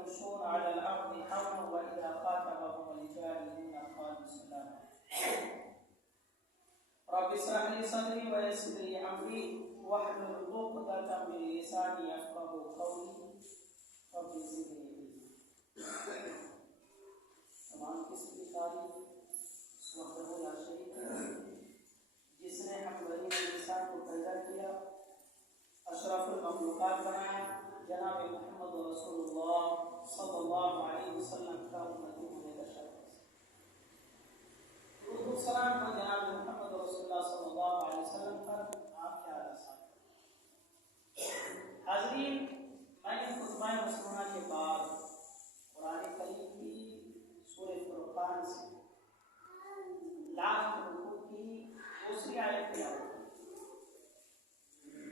يمشون على الأرض حونا وإذا خاطبهم الجاهلون قالوا سلاما رب اشرح لي صدري ويسر لي أمري واحلل عقدة من لساني يفقهوا قولي رب زدني علما تمام قسم کی تعریف وحدہ لا شریک ہے جس نے حق غریب انسان کو پیدا کیا اشرف المخلوقات بنایا جناب محمد رسول اللہ صلی اللہ علیہ وسلم کا امتی ہونے کا شرف درود و سلام پر جناب محمد رسول اللہ صلی اللہ علیہ وسلم پر آپ کے اعلیٰ صاحب حاضرین میں نے خطبہ مسنونہ کے بعد قرآن کریم کی سورہ فرقان سے لاسٹ رکوع کی دوسری آیت تلاوت کی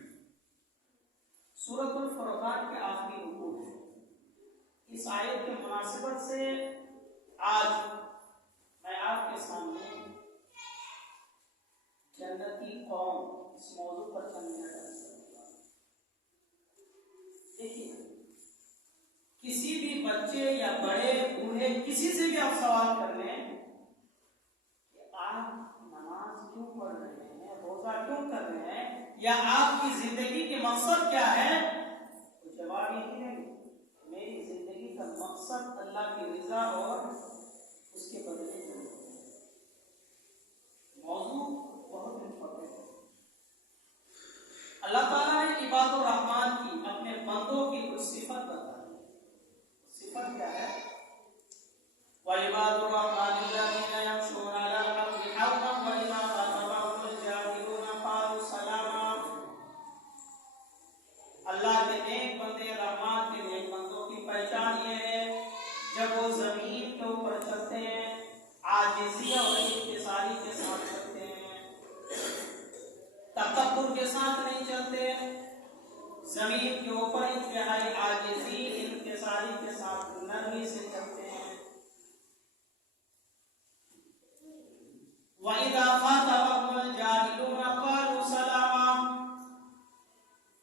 سورۃ الفرقان کے آخری رکوع ہے اس آیت کے مناسبت سے آج میں آپ کے سامنے جنتی قوم اس موضوع پر چند منٹ عرض کروں گا دیکھیے کسی بھی بچے یا بڑے بوڑھے کسی سے بھی آپ سوال کر لیں کہ آپ نماز کیوں پڑھ رہے ہیں روزہ کیوں کر رہے ہیں یا آپ کی زندگی کے مقصد کیا ہے تو جواب یہی ہے میری زندگی کا مقصد اللہ کی رضا اور اس کے بدلے موضوع بہت امپورٹنٹ ہے اللہ تعالیٰ نے عباد الرحمن کی اپنے بندوں کی کچھ صفت بتائی صفت کیا ہے وَعِبَادُ الرَّحْمَنِ الَّذِينَ يَمْشُونَ عَلَى الْأَرْضِ حَوْنًا وَإِذَا خَاطَبَهُمُ الْجَاهِلُونَ قَالُوا سَلَامًا اللہ کے نیک بندے رحمان کے نیک بندوں کی پہچان یہ ہے جب وہ زمین کے اوپر چلتے ہیں عاجزی اور انکساری کے ساتھ چلتے ہیں تکبر کے ساتھ نہیں چلتے زمین کے اوپر انتہائی عاجزی انکساری کے ساتھ نرمی سے چلتے ہیں وَإِذَا خَاطَبَهُمُ الْجَاهِلُونَ قَالُوا سَلَامًا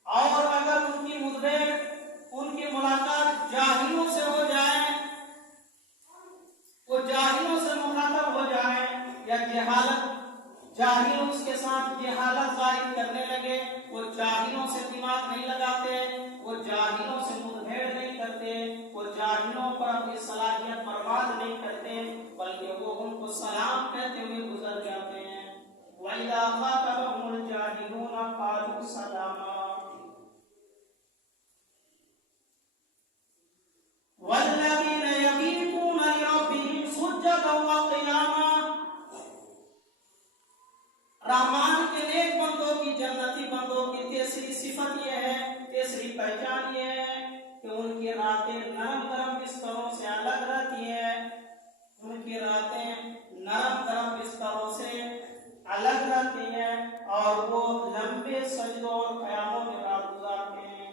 اور اگر ان کی مدبر ان کی ملاقات جاہلوں سے ہو جائے وہ جاہلوں سے مخاطب ہو جائے یا جہالت جاہل اس کے ساتھ جہالت ظاہر کرنے لگے وہ جاہلوں سے دماغ نہیں لگاتے وہ جاہلوں سے مدبھیڑ نہیں کرتے وہ جاہلوں پر اپنی صلاحیت برباد نہیں کرتے بلکہ وہ ان کو سلام کہتے ہوئے گزر جاتے ہیں وَإِذَا خَاطَبَهُمُ الْجَاهِلُونَ قَالُوا سَلَامًا وَالَّذِينَ يَبِيتُونَ لِرَبِّهِمْ سُجَّدًا وَقِيَامًا رحمان کے نیک بندوں کی جنتی بندوں کی تیسری صفت یہ ہے تیسری پہچان یہ ہے کہ ان کی راتیں نرم گرم بستروں سے الگ رہتی ہیں ان کی راتیں نرم گرم بستروں سے الگ رہتی ہیں اور وہ لمبے سجدوں اور قیاموں میں رات گزارتے ہیں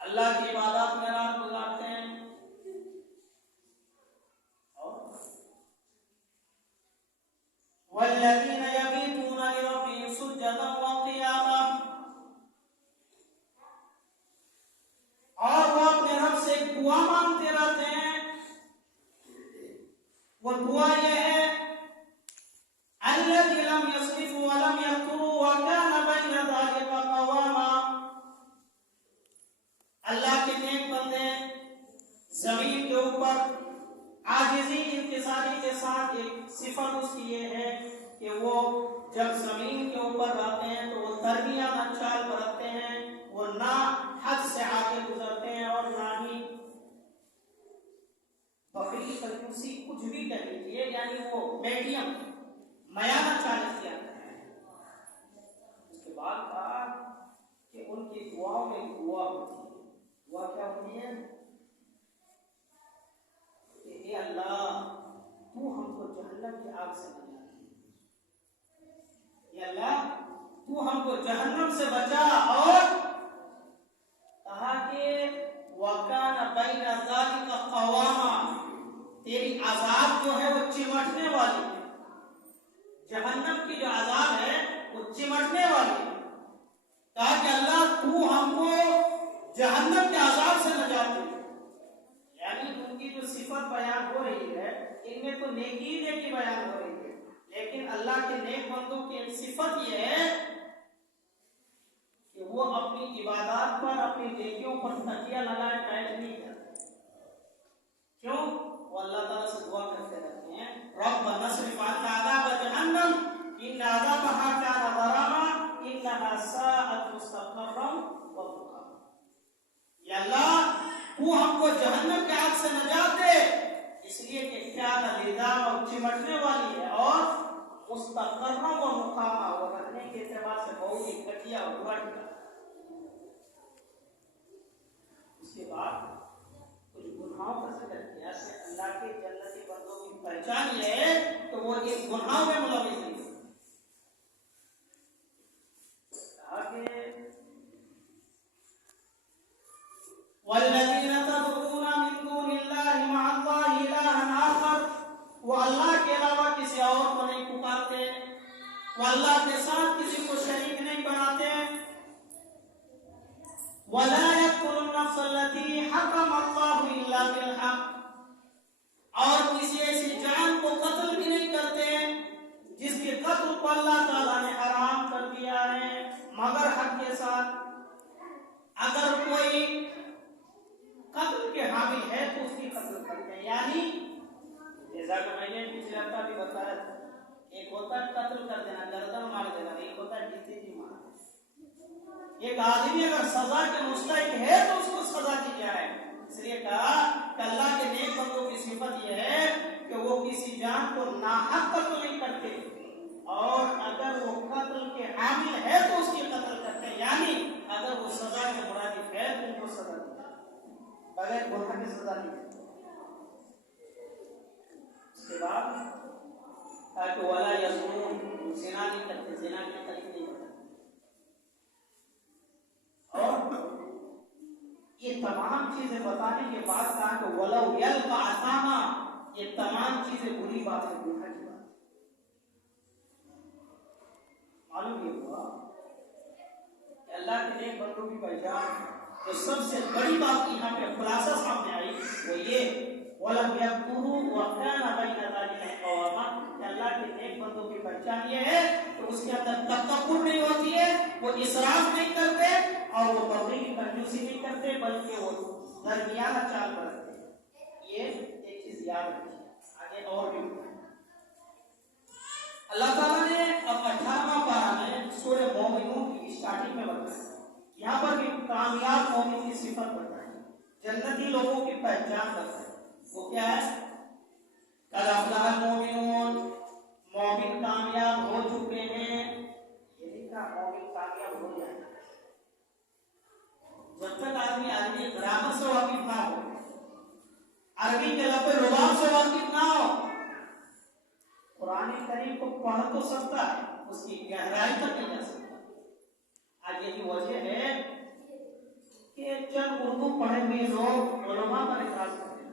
اللہ کی عبادت میں رات گزارتے ہیں والذین یبیتون لربہم سجدا وقیاما اور وہ اپنے رب سے دعا مانگتے رہتے ہیں وہ دعا یہ ہے الذی لم یسرفوا ولم یقتروا وکان بین ذلک قواما اللہ کے نیک بندے زمین کے اوپر عاجزی انکساری کے ساتھ ایک صفت اس کی یہ ہے کہ وہ جب زمین کے اوپر رہتے ہیں تو وہ درمیانہ چال برتتے ہیں وہ نہ حد سے آگے گزرتے ہیں اور نہ ہی بکری خرگوشی کچھ بھی کر لیجیے یعنی وہ میڈیم میانہ چال اختیار کرتے ہیں اس کے بعد کہا کہ ان کی دعاؤں میں دعا ہوتی ہے دعا کیا ہوتی ہے کہ اے اللہ تو ہم کو جہنم کی آگ سے بچا اے اللہ تو ہم کو جہنم سے بچا اور کہا کہ وَكَانَ بَيْنَ ذَلِكَ قَوَامًا تیری عذاب جو ہے وہ چمٹنے والی ہے جہنم کی جو عذاب ہے وہ چمٹنے والی ہے کہا کہ اللہ تو ہم کو جہنم کے عذاب سے نجات دے میں تو نیکی نیکی بیان ہو رہی ہے، لیکن اللہ کے نیک بندوں کی ایک صفت یہ ہے کہ وہ اپنی عبادات پر، اپنی نیکیوں پر تکیہ لگائے بیٹھ نہیں جاتے۔ کیوں؟ وہ اللہ تعالیٰ سے دعا کرتے رہتے ہیں، ربنا اصرف عنا عذاب جہنم ان عذابها كان غراما انها ساءت مستقرا ومقاما۔ یا اللہ تو ہم کو جہنم کے آگ سے نجات دے، اس لیے کہ کیا نظام اور چمٹنے والی ہے، اور مستقرا و مقاما، وہ رہنے کے اعتبار سے بہت ہی گھٹیا اور برا ٹھکانا۔ اس کے بعد کچھ گناہوں کا ذکر کیا کہ اللہ کے جنتی بندوں کی پہچان یہ ہے کہ وہ ایک گناہ میں ملوث نہیں ہے۔ والذین تدعون من دون اللہ مع اللہ الہا آخر، وہ اللہ کے علاوہ کسی اور کو نہیں پکارتے، وہ اللہ کے ساتھ کسی کو شریک نہیں بناتے۔ ولا يقتلون النفس التي حرم الله الا بالحق، اور کسی ایسی جان کو قتل بھی نہیں کرتے جس کے قتل کو اللہ تعالیٰ نے حرام کر دیا ہے مگر حق کے ساتھ۔ اگر کوئی قتل کے حامل ہے تو اس کی قتل کرتے ہیں، یعنی جیسا کہ میں نے پچھلے ہفتہ بھی بتایا تھا، ایک ہوتا ہے قتل کر دینا، گردن مار دینا، ایک ہوتا ہے جیتے جی مارنا۔ ایک آدمی اگر سزا کے مستحق ہے تو اس کو سزا دی جائے، اس لیے کہا کہ اللہ کے نیک بندوں کی صفت یہ ہے کہ وہ کسی جان کو ناحق قتل نہیں کرتے، اور اگر وہ قتل کے حامل ہے تو اس کی قتل کرتے ہیں، یعنی اگر وہ سزا کے مرادف ہے تو ان کو سزا دی جائے، بغیر گناہ کی سزا دی جائے۔ اس کے بعد کہ ولا یزنون، زنا نہیں کرتے، زنا کے قریب نہیں کرتے۔ اور یہ تمام چیزیں بتانے کے بعد کہا کہ ولو یلقى عثاما، یہ تمام چیزیں بری بات ہے، گناہ کی بات۔ معلوم یہ ہوا کہ اللہ کے نیک بندوں کی پہچان جو سب سے بڑی بات یہاں پہ خلاصہ سامنے آئی وہ یہ وَلَمْ يَكْفُرُوا وَكَانَ بَيْنَ ذَلِكَ قَوَامًا، کہ اللہ کے نیک بندوں کی پہچان یہ ہے کہ اس کے اندر تکبر نہیں ہوتی ہے، وہ اسراف نہیں کرتے اور وہ بغی کی کنجوسی نہیں کرتے، بلکہ وہ درمیانہ چال کرتے ہیں۔ یہ ایک چیز یاد رکھیے، آگے اور بھی اللہ تعالیٰ نے اب 18واں پارہ میں سورہ مومنون کی اسٹارٹنگ میں بتایا، یہاں پر بھی کامیاب مومن کی صفت بتائی، جنتی لوگوں کی پہچان بتائی۔ وہ کیا ہے؟ قد افلح المؤمنون، مومن کامیاب ہو چکے ہیں۔ یہ نہیں کہا مومن کامیاب ہو جائے، جب تک آدمی عربی گرامر سے واقف نہ ہو، عربی کے لفظ لغات سے واقف نہ ہو، قرآن کریم کو پڑھ تو سکتا ہے، اس کی گہرائی تک نہیں جا سکتا۔ آج یہی وجہ ہے کہ چند اردو پڑھے ہوئے لوگ علماء پر اعتراض کرتے ہیں،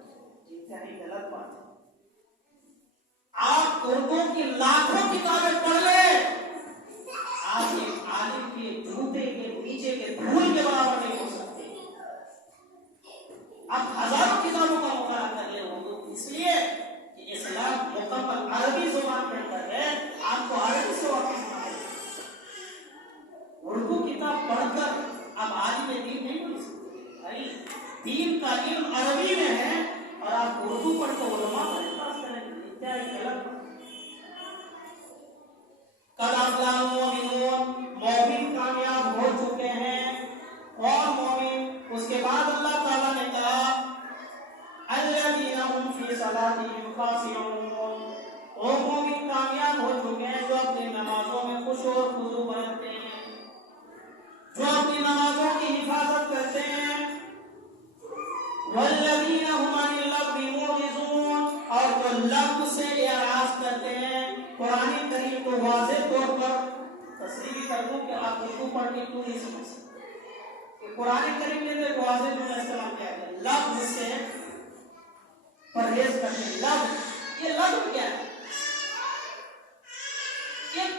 انتہائی غلط بات ہے۔ آپ اردو کی لاکھوں کتابیں پڑھ لیں، آپ ایک عالم کے جوتے کے نیچے کے دھول کے برابر نہیں ہو سکتے۔ آپ ہزاروں کتابوں کا مطالعہ کر لیں اردو، اس لیے کہ اسلام مکمل عربی زبان کے اندر ہے، آپ کو عربی سے واقف ہونا ہے۔ اردو کتاب پڑھ کر آپ عالم دین نہیں بن سکتے، بھائی دین کا علم عربی میں ہے اور آپ اردو پڑھ کر علماء پر اعتراض کریں، انتہائی غلط۔ قد افلح المؤمنون، مومن کامیاب ہو چکے ہیں، اور مومن اس کے بعد اللہ تعالیٰ نے کہا الذین هم فی صلاتهم خاشعون، وہ مومن کامیاب ہو چکے ہیں جو اپنی نمازوں میں خشوع اور خضوع برتتے ہیں، جو اپنی نمازوں کی حفاظت کرتے ہیں۔ والذین هم عن اللغو معرضون، اور جو لغو سے اعراض کرتے ہیں۔ قرآن کریم کو واضح طور پر تصریح کر دوں کہ آپ اردو پڑھ کے کیوں نہیں سمجھ سکتے کہ قرآن کریم نے تو ایک واضح جملہ استعمال کیا ہے، لغو سے پرہیز کرتے ہیں۔ لغو، یہ لغو کیا ہے؟ ایک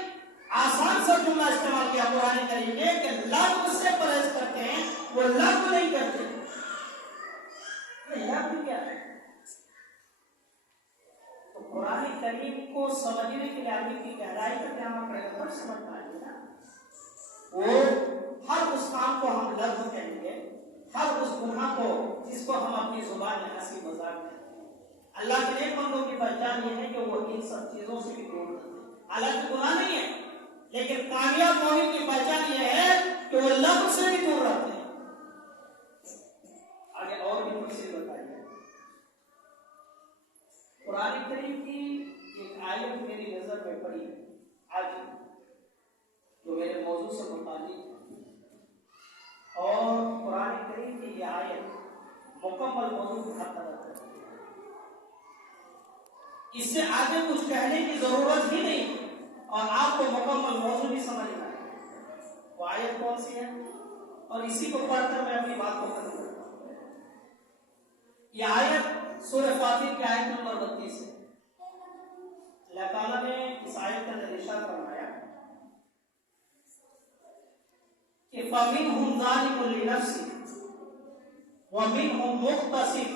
آسان سا جملہ استعمال کیا قرآن کریم نے کہ لغو سے پرہیز کرتے ہیں، وہ لغو نہیں کرتے۔ یہ لغو کیا ہے؟ تو کریم کو سمجھنے کے لیے آدمی کی گہرائی کا جانا پڑے گا، تب سمجھ پائیں گے نا۔ وہ ہر اس کام کو ہم لفظ کہیں گے، ہر اس گناہ کو جس کو ہم اپنی زبان میں ہنسی مذاق کرتے ہیں، اللہ کے نیک بندوں کی پہچان یہ ہے کہ وہ ان سب چیزوں سے بھی دور رہتے ہیں۔ حالانکہ گناہ نہیں ہے، لیکن کامیاب مومن کی پہچان یہ ہے کہ وہ لفظ سے بھی دور رہتے ہیں۔ آگے اور بھی تفصیل بتائیے۔ قرآن کریم کی ایک آیت میری نظر میں پڑی ہے آج جو میرے موضوع سے متعلق ہے، اور قرآن کریم کی یہ آیت مکمل موضوع کو حد ادا کرتی ہے۔ اس سے آگے کچھ کہنے کی ضرورت ہی نہیں اور آپ کو مکمل موضوع بھی سمجھ میں آئے گا۔ وہ آیت کون سی ہے اور اسی کو پڑھ کر میں اپنی بات کو ختم کرتا ہوں۔ یہ آیت سورہ فاطر کی آیت نمبر 32 ہے۔ اللہ تعالیٰ نے اس آیت کا ارشاد فرمایا کہ فَمِنْهُمْ ظَالِمٌ لِنَفْسِهِ وَمِنْهُمْ مُقْتَصِدٌ۔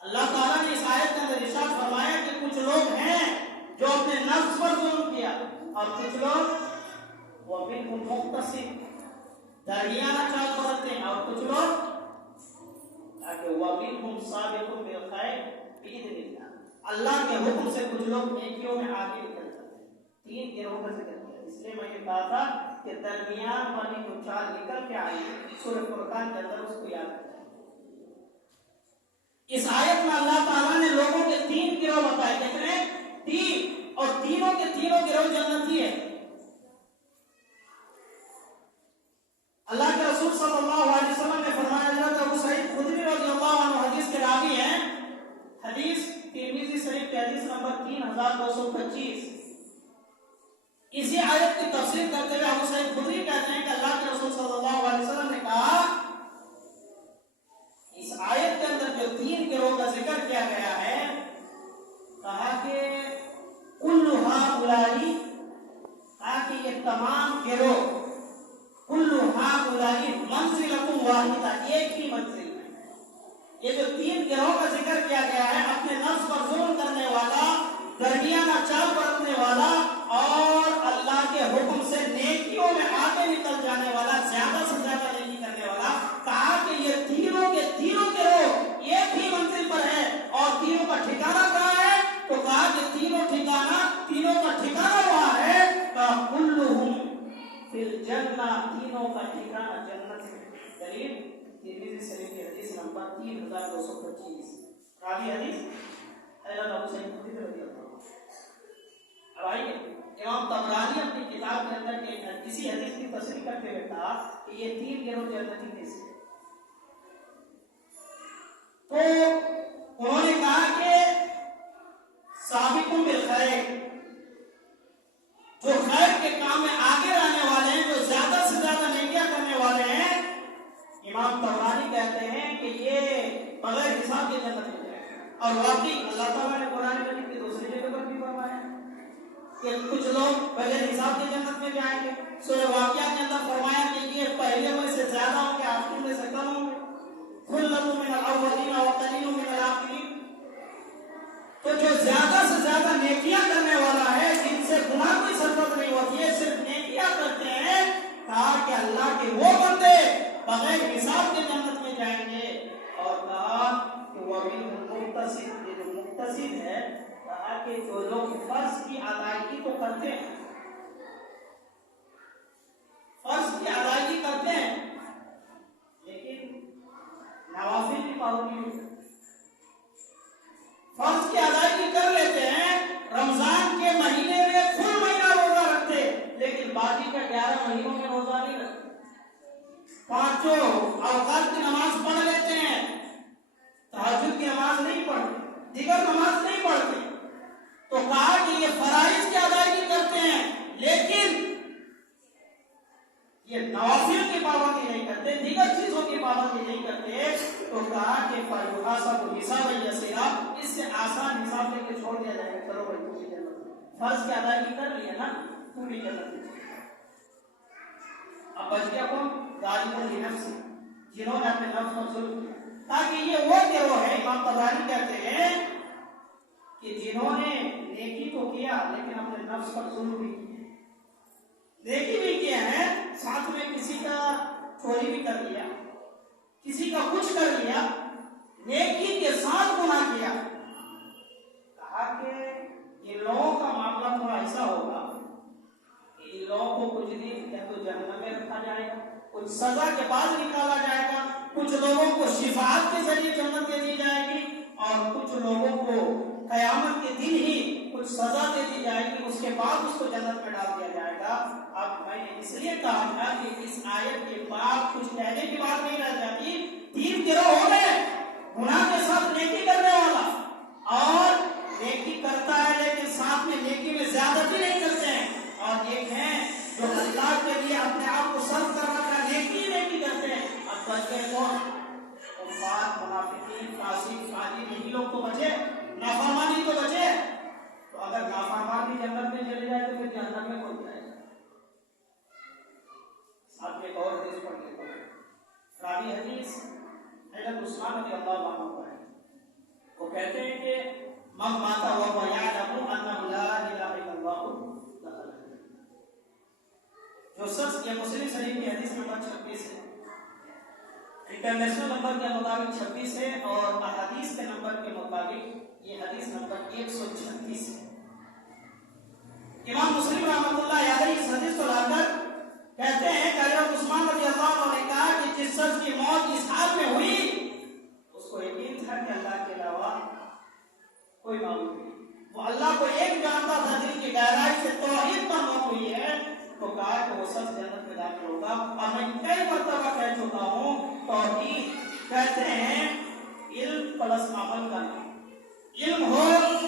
اللہ تعالیٰ نے اس آیت کا ارشاد فرمایا کہ کچھ لوگ ہیں جو اپنے نفس پر ظلم کیا اور کچھ لوگ وَمِنْهُمْ مُقْتَصِدٌ درمیانہ چال برتتے ہیں، اور کچھ لوگ وَمِنْهُمْ سَابِقٌ بِالْخَيْرِ بِإِذْنِ اللَّهِ اللہ کے حکم سے کچھ لوگ نیکیوں میں آگے نکل جاتے ہیں۔ تین گروہوں کا ذکر کیا، اس لیے میں یہ کہا تھا کہ درمیان والی جو چال نکل کے آئی سورہ فرقان کے اندر اس کو یاد کریں۔ اس آیت میں اللہ تعالیٰ نے لوگوں کے تین گروہ بتائے، کتنے؟ تین، اور تینوں کے تینوں گروہ جنتی ہے۔ اللہ کے رسول صلی اللہ علیہ وسلم نے فرمایا، حضرت ابو سعید خدری رضی اللہ عنہ حدیث کے راوی ہیں، حدیث ترمذی شریف کی حدیث نمبر 3225۔ اسی آیت کی تفسیر کرتے ہوئے ابو سعید خدری کہتے ہیں کہ اللہ کے رسول صلی اللہ علیہ وسلم نے کہا، اس آیت کے اندر جو تین گروہ کا ذکر کیا گیا ہے، کہا کہ کل ہؤلاء، کہا کہ یہ تمام گروہ کل ہؤلاء منزلۃ واحدہ، ایک ہی منزل میں۔ یہ جو تین گروہ کا ذکر کیا گیا ہے، اپنے نفس پر ظلم کرنے والا، درمیانہ چال برتنے والا اور اللہ کے حکم سے نیکیوں میں آگے نکل جانے والا، زیادہ سے زیادہ نیکی کرنے والا، کہا کہ یہ تینوں کے تینوں گروہ ایک ہی منزل پر ہے، اور تینوں کا ٹھکانہ کہاں ہے؟ تو کہا کہ تینوں کا ٹھکانہ وہاں ہے، کلھم فی الجنہ، تینوں کا ٹھکانہ جنت میں۔ دلیل ترمذی شریف کی حدیث نمبر 3225، راوی حدیث حضرت ابو سعید خدری رضی اللہ عنہ۔ اب آئیے، امام طبرانی اپنی کتاب کے اندر اسی حدیث کی تصریح کرتے ہوئے کہا کہ یہ تین گروہ جنتی کیسے ہیں؟ تو انہوں نے کہا کہ سابقون بالخیر، جو خیر کے کام میں آگے رہنے والے ہیں، جو زیادہ سے زیادہ نیکیاں کرنے والے ہیں، امام طبرانی کہتے ہیں کہ یہ بغیر حساب کے جنت میں جائیں گے۔ اور واقعی اللہ تعالیٰ نے قرآن مجید کی دوسری جگہ پر بھی فرمایا کہ کچھ لوگ بغیر حساب کے جنت میں جائیں گے۔ سورہ واقعہ کے اندر فرمایا کہ یہ پہلے میں سے زیادہ ہوں گے، آخر میں سے کم ہوں گے۔ ثُلَّةٌ مِّنَ الْأَوَّلِينَ وَقَلِيلٌ مِّنَ الْآخِرِينَ۔ تو جو زیادہ سے زیادہ نیکیاں کرنے والا ہے، جن سے گناہ کوئی سرپت نہیں ہوتی ہے، صرف نیکیاں کرتے ہیں، کہا کہ اللہ کے وہ بندے بغیر حساب کے جنت میں جائیں گے۔ اور کہا کہ وَمِنْهُمْ مُقْتَصِدٌ، یہ جو مقتصد ہے، کہا کہ جو لوگ فرض کی ادائیگی تو کرتے ہیں، فرض کی ادائیگی کرتے ہیں، لیکن نوافل کی پابندی نہیں کرتے۔ فرض کی ادائیگی کر لیتے ہیں، رمضان کے مہینے میں فل مہینہ روزہ رکھتے، لیکن باقی کا 11 مہینوں میں روزہ نہیں رکھتے۔ پانچوں اوقات کی نماز پڑھ لیتے ہیں، تہجد کی نماز نہیں پڑھتے، دیگر نماز نہیں پڑھتے۔ تو کہا کہ یہ فرائض کی ادائیگی کرتے ہیں، لیکن یہ نوافل کی پابندی نہیں کرتے، دیگر چیزوں کی پابندی نہیں کرتے۔ تو کہا کہ فَيُحَاسَبُ حِسَابًا يَسِيرًا، اس سے آسان حساب لے کے چھوڑ دیا جائے گا، چلو بھائی تم بھی جنت میں، فرض کی ادائیگی کر لیا نا، تم بھی جنت میں۔ اب بچ گیا کون؟ ظالمون لنفسہ، جنہوں نے اپنے نفس پر ظلم کیا۔ تاکہ یہ وہ گروہ ہے، امام طبرانی کہتے ہیں کہ جنہوں نے نیکی تو کیا لیکن اپنے نفس پر ظلم بھی کیا، نیکی بھی کیا ہے، ساتھ میں کسی کا چوری بھی کر لیا، کسی کا کچھ کر لیا، نیکی کے ساتھ گناہ کیا۔ کہا کہ یہ لوگوں کا معاملہ تھوڑا ایسا ہوگا کہ ان لوگوں کو کچھ دن یا تو جہنم میں رکھا جائے گا، کچھ سزا کے بعد نکالا جائے گا، کچھ لوگوں کو شفاعت کے ذریعے جنت دے دی جائے گی، اور کچھ لوگوں کو قیامت کے دن ہی کچھ سزا دے دی جائے گی، اس کے بعد اس کو جنت میں ڈال دیا جائے گا۔ اب میں نے اس لیے کہا تھا کہ اس آیت کے بعد کچھ کہنے کی بات نہیں رہ جاتی۔ تین گروہ ہو گئے، گناہ کے ساتھ نیکی کرنے والا، اور نیکی کرتا ہے لیکن ساتھ میں نیکی میں زیادتی نہیں کرتے ہیں، اور ایک ہے جو اللہ کے لیے اپنے آپ کو صرف کرنا کا نیکی کرتے ہیں۔ اب بچے کون؟ کفار، منافقین، فاسق، فاجر، یہی لوگ تو بچے، نافرمانی تو بچے۔ تو اگر نافرمانی جنت میں چلے جائے تو پھر جہنم میں کون جائے گا؟ آپ ایک اور حدیث پڑھ لیتا ہوں، راوی حدیث حضرت عثمان رضی اللہ عنہ کا ہے، وہ کہتے ہیں کہ من مات وهو يعلم انه لا اله الا الله دخل الجنة۔ جو شخص، یہ مسلم شریف کی حدیث نمبر 26 ہے، انٹرنیشنل نمبر کے مطابق 26 ہے، اور احادیث کے نمبر کے مطابق یہ حدیث نمبر 136 ہے۔ امام مسلم رحمۃ اللہ علیہ اس حدیث کو لا کر کہتے ہیں کہ حضرت عثمان رضی اللہ عنہ نے کہا کہ جس شخص کی موت اس حال میں ہوئی اس کو یقین تھا کہ اللہ کے علاوہ کوئی معبود نہیں، وہ اللہ کو ایک جانتا تھا، دل کی گہرائی سے توحید پر موت ہوئی ہے، تو کہا کہ وہ شخص جنت میں داخل ہوگا۔ اور میں کئی مرتبہ کہہ چکا ہوں، توحید کہتے ہیں علم پلس عمل کرنا۔ علم ہو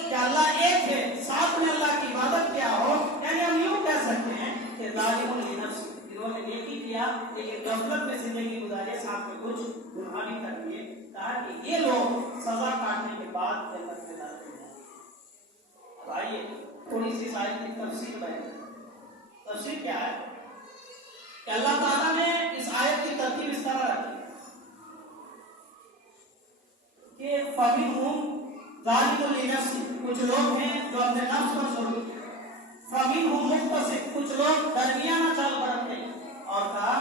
کہ اللہ ایک ہے، ساتھ میں اللہ کی عبادت کیا ہو، یعنی ہم یوں کہہ سکتے ہیں کہ ظالم لنفس، جنہوں نے نیکی کیا لیکن غفلت میں زندگی گزاری، ساتھ میں کچھ گناہ بھی کر لیے، کہا کہ یہ لوگ سزا کاٹنے کے بعد جنت میں داخل ہیں۔ اب آئیے تھوڑی سی آیت کی تفسیر بیان۔ تفسیر کیا ہے کہ اللہ تعالیٰ نے اس آیت کی ترتیب اس طرح رکھی کہ فَمِنْهُمْ ظالم لنفسہ، کچھ لوگ ہیں جو اپنے نفس پر ظلم کرتے ہیں، فَمِنْهُمْ مُقْتَصِدٌ، کچھ لوگ درمیانہ چال برتتے ہیں، اور کہا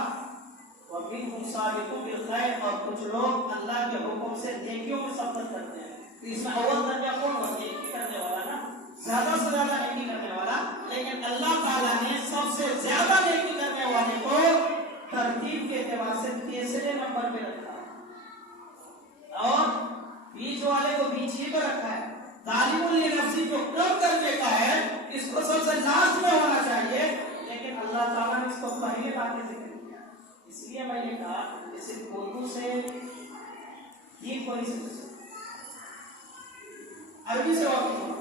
وَمِنْهُمْ سَابِقٌ بِالْخَيْرِ، اور کچھ لوگ اللہ کے حکم سے نیکیوں میں سبقت کرتے ہیں۔ اس میں اول درجہ کون ہوتا ہے؟ نیکی کرنے والا نا، زیادہ سے زیادہ نیکی کرنے والا، لیکن اللہ تعالیٰ نے سب سے زیادہ نیکی کرنے والے کو ترتیب کے اعتبار سے تیسرے نمبر پہ رکھا ہے، اور بیچ والے کو بیچ ہی پہ رکھا ہے۔ ظالم لنفسہ جو کم درجے کا ہے اس کو سب سے لاسٹ میں ہونا چاہیے، لیکن اللہ تعالیٰ نے اس کو پہلے لا کے ذکر کیا۔ اس لیے میں نے کہا کہ صرف اردو سے دین کو نہیں سمجھ سکتے، عربی سے واقف ہونا۔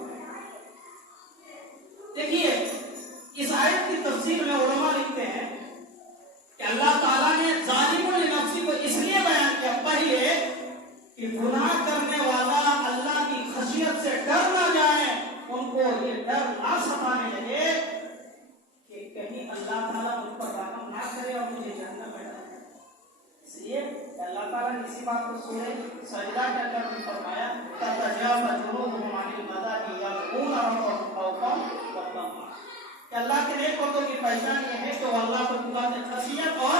دیکھیے اس آیت کی تفسیر میں علماء لکھتے ہیں کہ اللہ تعالیٰ نے ظالم لنفسہ کو اس لیے بیان کیا پہلے کہ گناہ کرنے والا اللہ کی خشیت سے ڈر نہ جائے، ان کو یہ ڈر نہ ستانے لگے کہ کہیں اللہ تعالیٰ مجھ پر رحم نہ کرے اور مجھے جہنم میں ڈالے۔ اس لیے اللہ تعالیٰ نے اسی بات کو سورہ سجدہ کے اندر بھی فرمایا تتجافى جنوبهم عن المضاجع يدعون ربهم خوفا وطمعا، کہ اللہ کے نیک بندوں کی پہچان یہ ہے کہ وہ اللہ کو بلاتے خشیت اور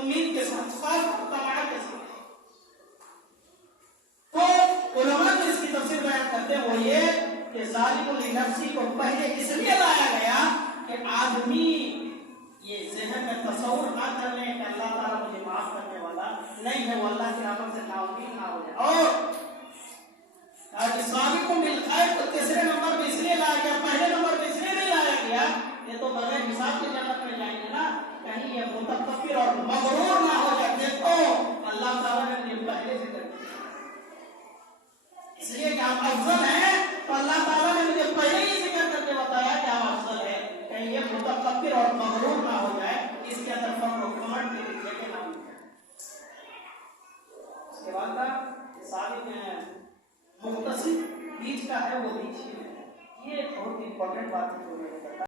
امید کے ساتھ، خوف اور طمع کے ساتھ۔ تو علماء جو اس کی تفسیر بیان کرتے ہیں وہ یہ کہ ظالم لنفسہ کو پہلے اس لیے لایا گیا کہ آدمی یہ ذہن میں تصور نہ کر لیں کہ اللہ تعالیٰ مجھے معاف کرنے والا نہیں ہے، وہ اللہ کی رحمت سے نا امید نہ ہو جائے۔ اور سابقون بالخیر کو تیسرے نمبر پہ اس لیے لایا گیا، پہلے نمبر پہ اس لیے نہیں لایا گیا، یہ تو بغیر حساب کے جنت میں جائیں گے نا، کہیں یہ متکبر اور مغرور نہ ہو جائے، دیکھو اللہ تعالیٰ نے مجھے پہلے سے کر دیا، اس لیے کہ آپ افضل ہیں تو اللہ تعالیٰ نے مجھے پہلے ہی ذکر کر کے بتایا کہ آپ افضل ہے، کہیں یہ متکبر اور مغرور نہ ہو جائے، اس کے اندر فخر و گھمنڈ کے لیے کہ نہ ہو جائے۔ اس کے بعد کا سابق مختصر بیچ کا ہے، وہ بیچ ہی ہے۔ یہ بہت امپورٹنٹ بات ہے جو میں نے